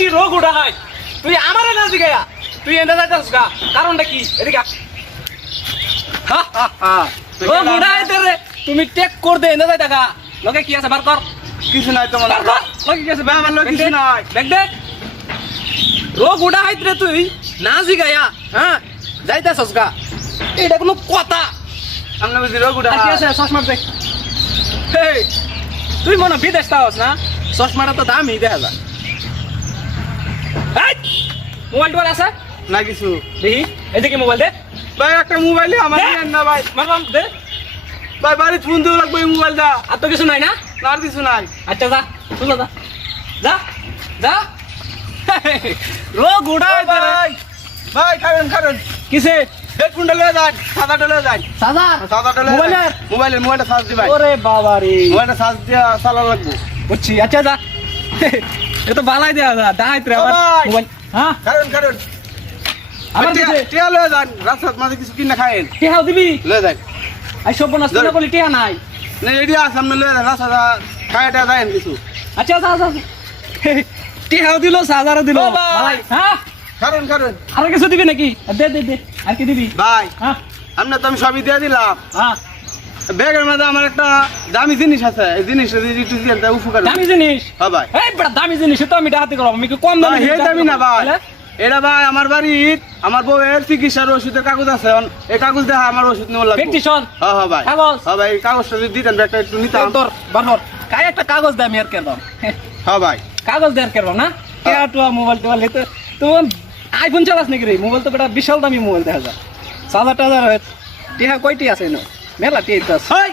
কইছি রোগ উঠা হয় তুই আমারে না জিগায়া তুই এন্ডা যাইতাস গা কারণটা কি এদিকে রোগ উঠা হইতে রে তুমি টেক কর দে এন্ডা যাইতা গা লগে কি আছে বার কর কিছু নাই তোমার বার কর লগে কি আছে বার আমার লগে কিছু নাই দেখ দেখ রোগ উঠা হইতে রে তুই না জিগায়া হ্যাঁ যাইতাছস গা এটা কোনো কথা আমরা বুঝি রোগ উঠা আর কি আছে চশমা দেখ হেই তুই মনে বিদেশ তাওস না চশমাটা তো দামই দেখা যায় মোবাইল টোয়াল আছে না কিছু দেখি এদিকে মোবাইল দে ভাই একটা মোবাইলে আমার দে। দেন না ভাই মারবাম দে ভাই বাড়ি ফোন দিও লাগবে এই মোবাইলটা আর তো কিছু নাই না না আর কিছু নাই আচ্ছা যা চলো যা যা যা রোগ উড়াই দে রে। ভাই ভাই খাবেন কিসে হেডফোনটা লয়ে যান সাদাটা লয়ে যান সাজার সাদাটা লয়ে মোবাইলের মোবাইলটা চার্জ দি ভাই ওরে বাবা রে মোবাইলটা চার্জ দিয়া চালা লাগবে বুঝছি আচ্ছা যা এ তো বালাই দেয়া যা দাঁড়াইতে রে আবার ভাই। মোবাইল হ্যাঁ খাবেন আবার কিসে টিয়া লয়ে যান রাস্তার মাঝে কিছু কিনা খায়েন টিহাও দিবি লয়ে যান আই সব বনাস না বলি টিহা নাই না এডি আছে সামনে লয়ে যান রাস্তা খায়াটা যায়েন কিছু আচ্ছা যা যা টিহাও দিল সাজারও দিল বাবা। বালাই হ্যাঁ খাবেন আর কিছু দিবি নাকি দে দে দে আর কি দিবি ভাই হ্যাঁ আমরা তো আমি সবই দিয়ে দিলাম হ্যাঁ ব্যাগের মধ্যে আমার একটা দামি জিনিস আছে এই জিনিসটা যদি একটু দিয়ে দেন উপকার দামি জিনিস হ্যাঁ ভাই এই বড় দামি জিনিস তো আমি ডাহাতে করব আমি কি কম দামি ভাই, এই দামি না ভাই এটা ভাই আমার বাড়ির আমার বউয়ের চিকিৎসার ওষুধের কাগজ আছে এই কাগজ দেখা আমার ওষুধ নেওয়া লাগবে প্রেসক্রিপশন হ্যাঁ ভাই কাগজ হ্যাঁ ভাই এই কাগজটা যদি দিতেন ব্যাগটা একটু নিতাম তোর বানর কাই একটা কাগজ দে আমি আর কেন হ্যাঁ ভাই কাগজ দে আর কেন না কে টুয়া মোবাইল টোবাইল তো তো আইফোন চালাস নাকি রে মোবাইল তো বেটা বিশাল দামি মোবাইল দেখা যায় 7,000 হয় টিহা কয়টি আছে না মেলা টি আছে হাই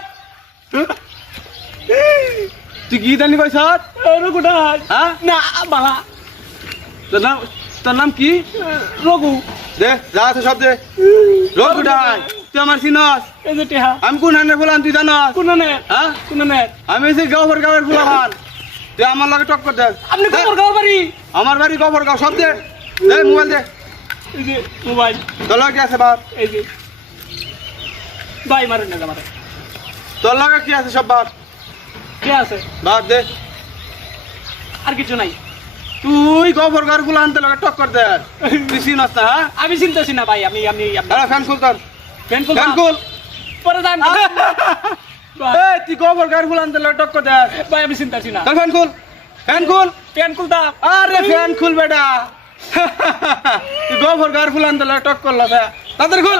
তুই কি জানি কইছ রঘু ডাল হ্যাঁ না বালা তোর নাম কি রঘু দে যা আছে সব দে রঘু ডাই তুই আমার চিনস এই যে টিহা আমি কোন হানে ফুলান তুই জানস কোন নে হ্যাঁ কোন নে আমি এই যে গাঁওয়ের ফুলান তুই আমার লগে টক্কর দে আপনি খবর গাও বাড়ি আমার বাড়ি গাঁও সব দে দে মোবাইল দে এই যে মোবাইল তোর লগে কি আছে বাপ এই যে ভাই মারেন না মারে তোর লগে কি আছে সব বাপ কে আছে বাপ দে আর কিছু নাই তুই গাঁওয়ের ফুলান তোর লগে টক্কর দে তুই চিনস না হ্যাঁ আমি চিন্তাছি না ভাই আমি আরে ফ্যান খুল তোর ফ্যান খুল ফ্যান খুল পরে যান এই তুই গাঁওয়ের ফুলান তোর লগে টক্কর দে ভাই আমি চিন্তাছি না তোর ফ্যান খুল ফ্যান খুল দা আরে ফ্যান খুল বেটা তুই গাঁওয়ের ফুলান তোর লগে টক্কর লাগা তাদের খুল